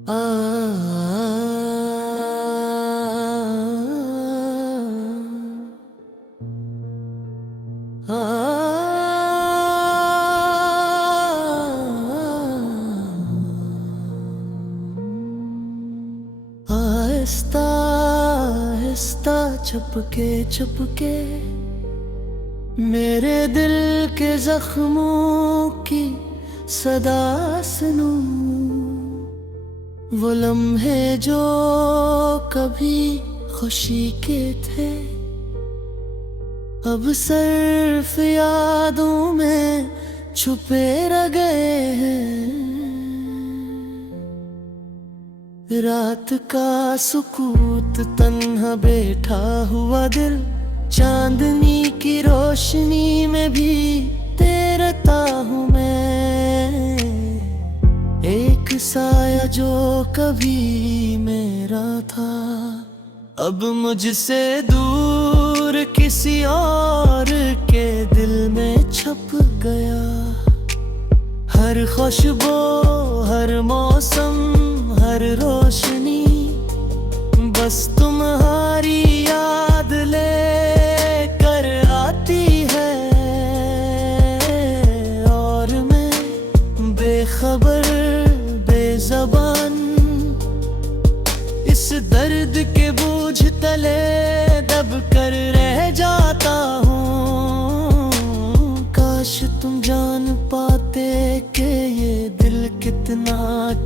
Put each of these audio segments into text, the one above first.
आहिस्ता आहिस्ता चुपके चुपके मेरे दिल के जख्मों की सदा सुनूं। वो लम्हे जो कभी खुशी के थे अब सिर्फ यादों में छुपे रह गए हैं। रात का सुकूत तन्हा बैठा हुआ दिल चांदनी की रोशनी में भी तैरता हूँ मैं। एक साया जो कभी मेरा था अब मुझसे दूर किसी और के दिल में छप गया। हर खुशबू हर मौसम हर रोशनी बस तुम्हारी याद ले कर आती है। और मैं बेखबर बेज़बान इस दर्द के बोझ तले दब कर रह जाता हूँ। काश तुम जान पाते कि ये दिल कितना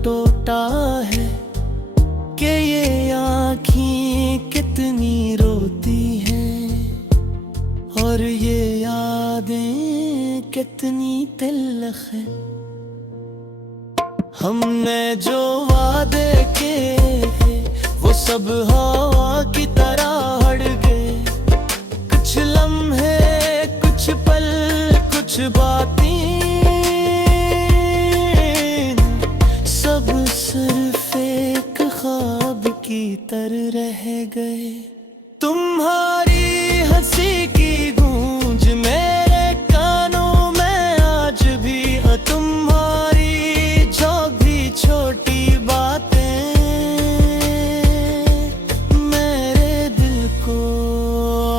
टूटा है, कि ये आँखें कितनी रोती हैं और ये यादें कितनी तिलख है। हमने जो वादे किए वो सब हवा की तरह हट गए। कुछ लम्हे कुछ पल कुछ बातें सब सिर्फ एक ख्वाब की तरह रह गए। तुम्हारी हंसी की गूंज मेरे कानों में आज भी, तुम्हारी जो भी छोटी बातें मेरे दिल को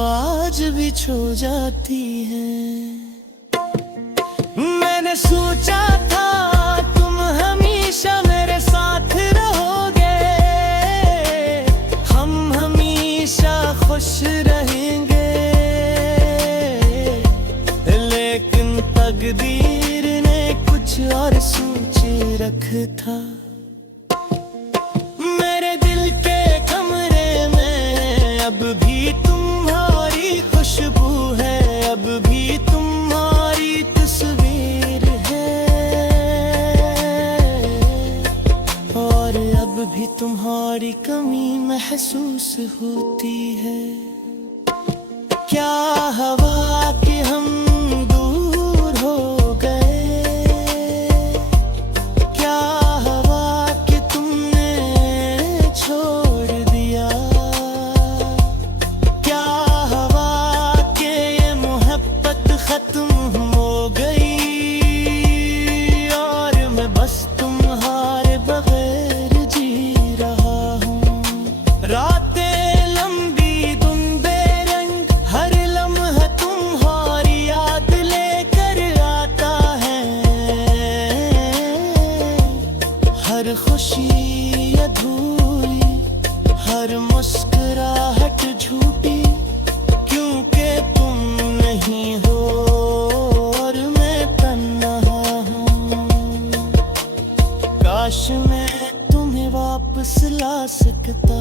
आज भी छू जाती हैं। मैंने सोचा था तुम हमेशा मेरे साथ रहोगे, हम हमेशा खुश रहेंगे, लेकिन तकदीर ने कुछ और सोच रखा था। मेरे दिल के कमरे में अब भी तुम्हारी खुशबू है, अब भी तुम्हारी तस्वीर है और अब भी तुम्हारी कमी महसूस होती है। क्या हवा कि हम दूर हो गए, क्या हवा कि तुमने छोड़ दिया, क्या हवा कि ये मोहब्बत खत्म हो गई और मैं बस तुम्हारे बगैर जी रहा हूँ। रातें लंबी दिन बेरंग हर लम्हा तुम्हारी याद लेकर आता है। हर खुशी अधूरी हर मुस्कुराहट झूठी, क्योंकि तुम नहीं हो और मैं तन्हा हूँ। काश मैं तुम्हें वापस ला सकता,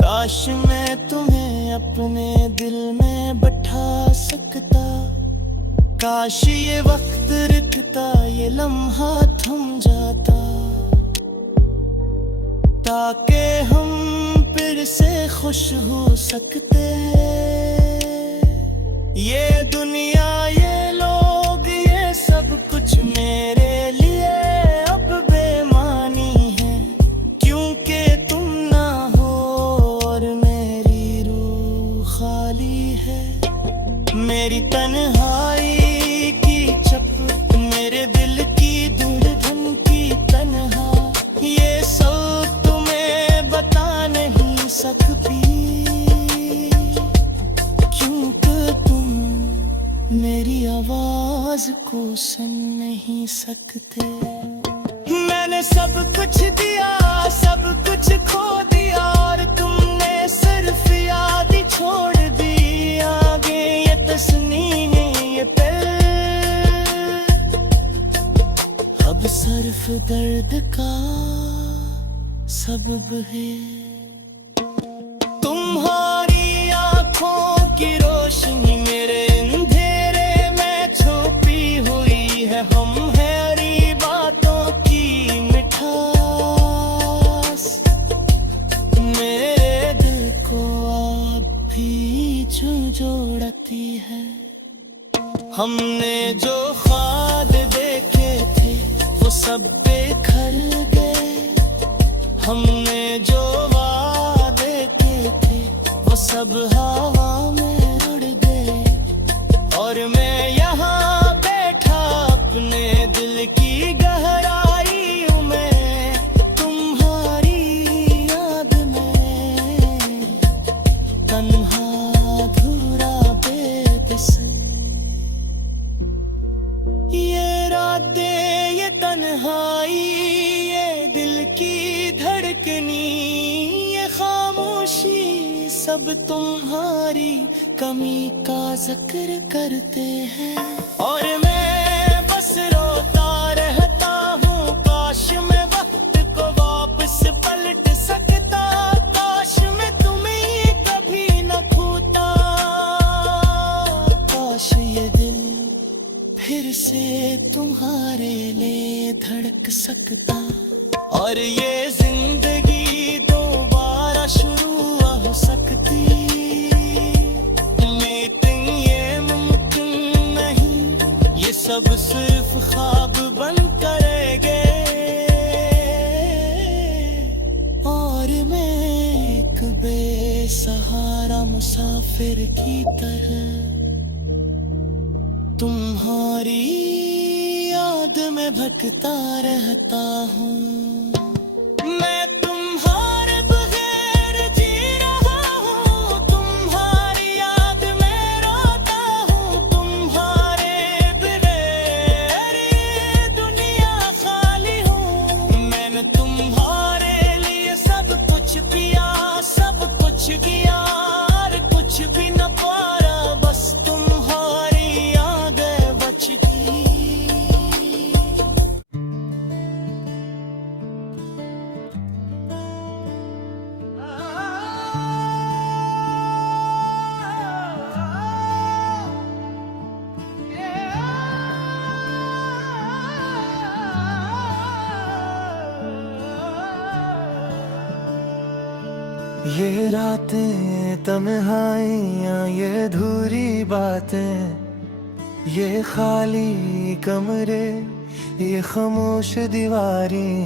काश मैं तुम्हें अपने दिल में बैठा सकता। काश ये वक्त रुकता ये लम्हा थम जाता, ताकि हम फिर से खुश हो सकते। ये दुनिया ये लोग ये सब कुछ मेरे लिए अब बेमानी है, क्योंकि तुम ना हो और मेरी रूह खाली है। मेरी तन्हाई की चप मेरे दिल की धड़कन सकते। मैंने सब कुछ दिया, सब कुछ खो दिया, और तुमने सिर्फ याद ही छोड़ दी। आगे ये तस्नीम ये दिल अब सिर्फ दर्द का सबब है। तुम्हारी आंखों की रोशनी मेरे अंधेरे में छुपी हुई है। हम है हरी बातों की मिठास, मेरे दिल को अब भी झंझोड़ती है। हमने जो ख्वाब देखे थे वो सब बेघर गए। हमने जो वादे किए थे वो सब हवा में उड़ गए। और मैं यहाँ बैठा अपने दिल की गहराई में, तुम्हारी याद में तन्हा अधूरा बेबस। ये रातें ये तन्हाई, ये दिल की धड़कनी, ये खामोशी, सब तुम्हारी कमी का जिक्र करते हैं। और मैं बस रोता रहता हूँ, काश मैं वक्त को वापस पलट सकता। काश मैं तुम्हें कभी न खोता। काश ये दिल फिर से तुम्हारे लिए धड़क सकता। और ये जिंदगी दोबारा शुरू हो सकती। लेकिन ये मुमकिन नहीं, ये सब सिर्फ ख्वाब बन करेंगे। और मैं एक बेसहारा मुसाफिर की तरह तुम्हारी याद में भटकता रहता हूँ। मैं तुम्हारे बगैर जी रहा हूँ, तुम्हारी याद में रोता हूँ। तुम्हारे बगैर ये दुनिया खाली हूँ। मैंने तुम्हारे लिए सब कुछ पिया, सब कुछ किया, और कुछ भी न पाया। बस तुम्हारी याद बचती। ये रातें तन्हाइयाँ, ये अधूरी बातें, ये खाली कमरे, ये खामोश दीवारें।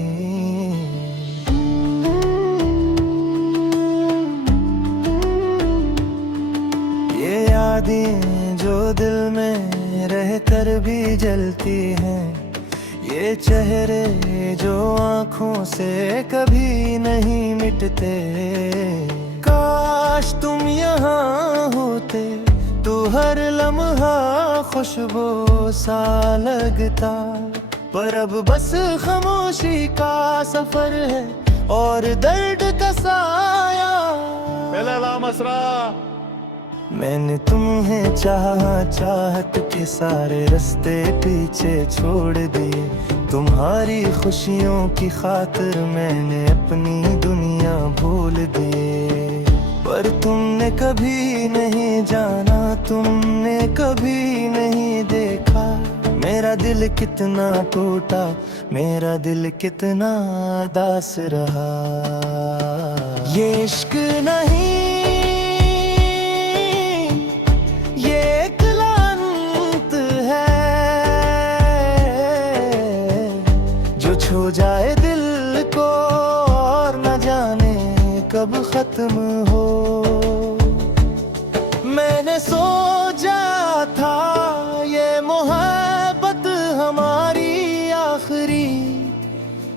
ये यादें जो दिल में रहकर भी जलती हैं। ये चेहरे जो आँखों से कभी नहीं मिटते। काश तुम यहाँ होते तो हर लम्हा खुशबू सा लगता। पर अब बस खामोशी का सफर है और दर्द का साया। मैंने तुम्हें चाहा, चाहत के सारे रास्ते पीछे छोड़ दिए। तुम्हारी खुशियों की खातिर मैंने अपनी दुनिया भूल दिए। पर तुमने कभी नहीं जाना, तुमने कभी नहीं देखा मेरा दिल कितना टूटा, मेरा दिल कितना दास रहा। ये इश्क नहीं, छू जाए दिल को और न जाने कब खत्म हो। मैंने सोचा था ये मोहब्बत हमारी आखिरी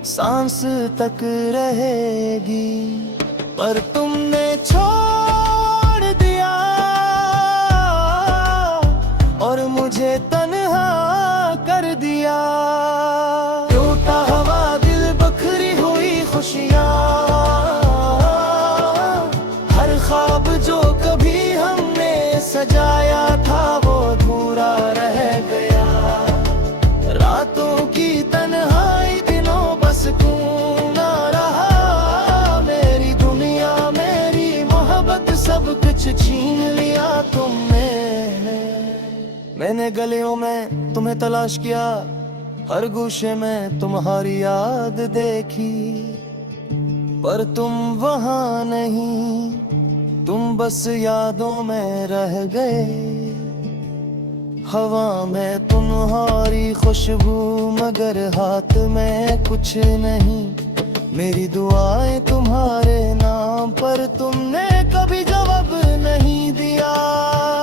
सांस तक रहेगी, पर तुमने छोड़ दिया और मुझे तन्हा कर दिया। मैंने गलियों में तुम्हें तलाश किया, हर गोशे में तुम्हारी याद देखी, पर तुम वहां नहीं, तुम बस यादों में रह गए। हवा में तुम्हारी खुशबू मगर हाथ में कुछ नहीं, मेरी दुआएं तुम्हारे नाम पर तुमने कभी जवाब नहीं दिया।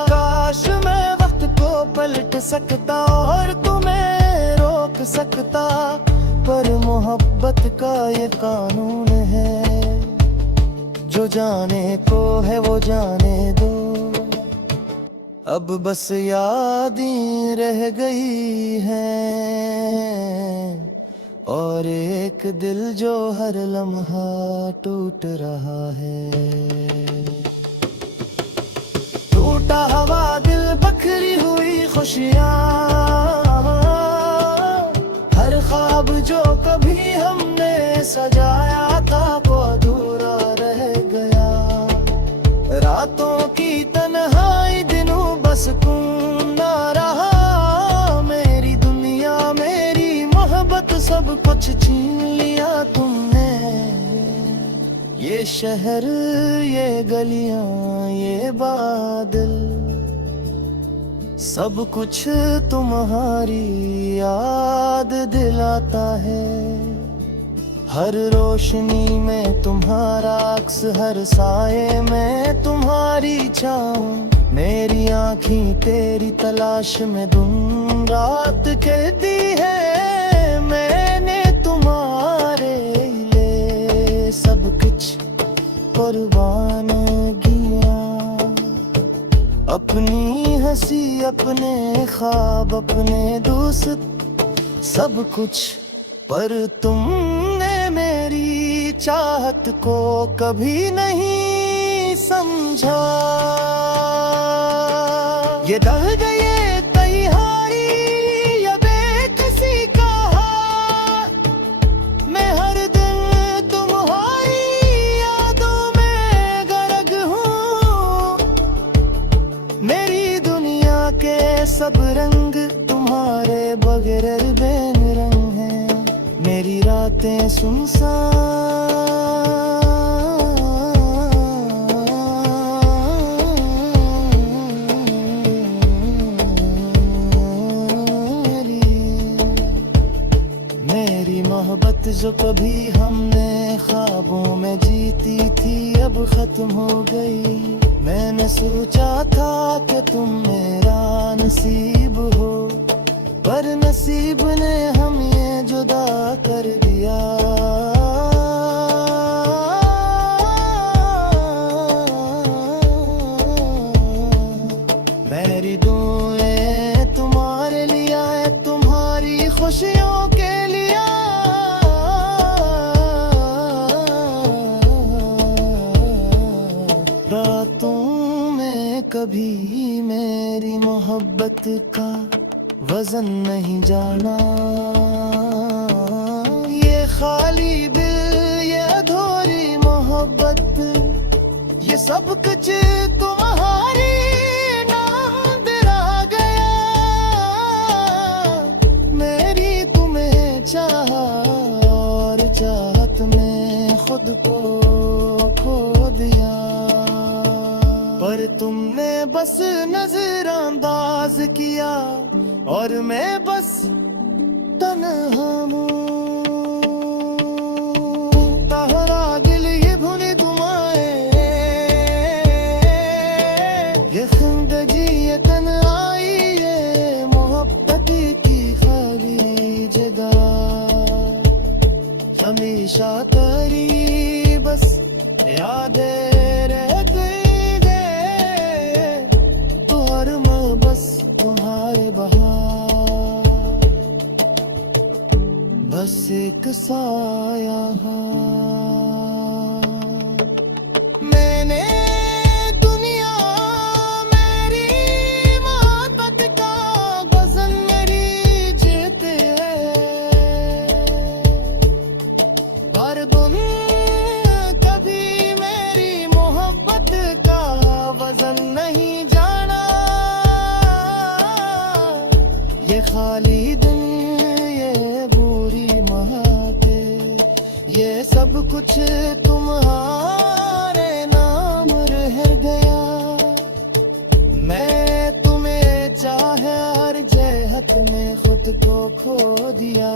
काश मैं वक्त को पलट सकता और तुम्हें रोक सकता, पर मोहब्बत का ये कानून है, जो जाने को है वो जाने दो। अब बस यादें रह गई हैं और एक दिल जो हर लम्हा टूट रहा है। टूटा हवा दिल, बखरी हुई खुशियाँ, हर ख्वाब जो कभी हमने सजाया था वो अधूरा रह गया। रातों की तन्हाई, दिनों बस तुम ना रहा, मेरी दुनिया मेरी मोहब्बत सब कुछ छीन लिया तुमने। ये शहर, ये गलियां, ये बादल, सब कुछ तुम्हारी याद दिलाता है। हर रोशनी में तुम्हारा अक्स, हर साये में तुम्हारी छाँव, मेरी आँखें तेरी तलाश में दिन रात कहती है। मैंने तुम्हारे लिए सब कुछ कुर्बान किया, अपनी हंसी, अपने ख्वाब, अपने दोस्त, सब कुछ, पर तुमने मेरी चाहत को कभी नहीं समझा। ये दर्द, ये तन्हाई, ये बेकसी का हाल, मैं हर दिन तुम्हारी यादों में गर्क हूँ। मेरी दुनिया के सब रंग तुम्हारे बगैर बेरंग हैं, मेरी रातें सुनसान। मेरी मोहब्बत जो कभी हमने ख्वाबों में जीती थी अब खत्म हो गई। मैंने सोचा था कि तुम मेरा नसीब हो, पर नसीब ने हमें जुदा कर दिया। मेरी दुआएं तुम्हारे लिए है, तुम्हारी खुशियों के लिए। रातों में कभी मेरी मोहब्बत का वजन नहीं जाना। ये खाली दिल, ये अधूरी मोहब्बत, ये सब कुछ तुम्हारी नाम रह गया। मेरी तुम्हें चाहा और चाहत में खुद को खो दिया, पर तुमने बस नजरअंदाज किया और मैं बस तन्हा हूँ। तहरा दिल, ये भुनी दुआएं, ये जिंदगी, ये तन्हाई, ये मोहब्बत की खाली जगह, हमेशा तेरी बस यादें रहती है। तो हर मैं बस तुम्हारे बहार, बस एक साया। मैंने दुनिया मेरी मोहब्बत का वजन मेरी जीते है, पर तुम कभी मेरी मोहब्बत का वजन नहीं जाना। सब कुछ तुम्हारे नाम रह गया। मैं तुम्हें चाहे हर जहत में खुद को खो दिया।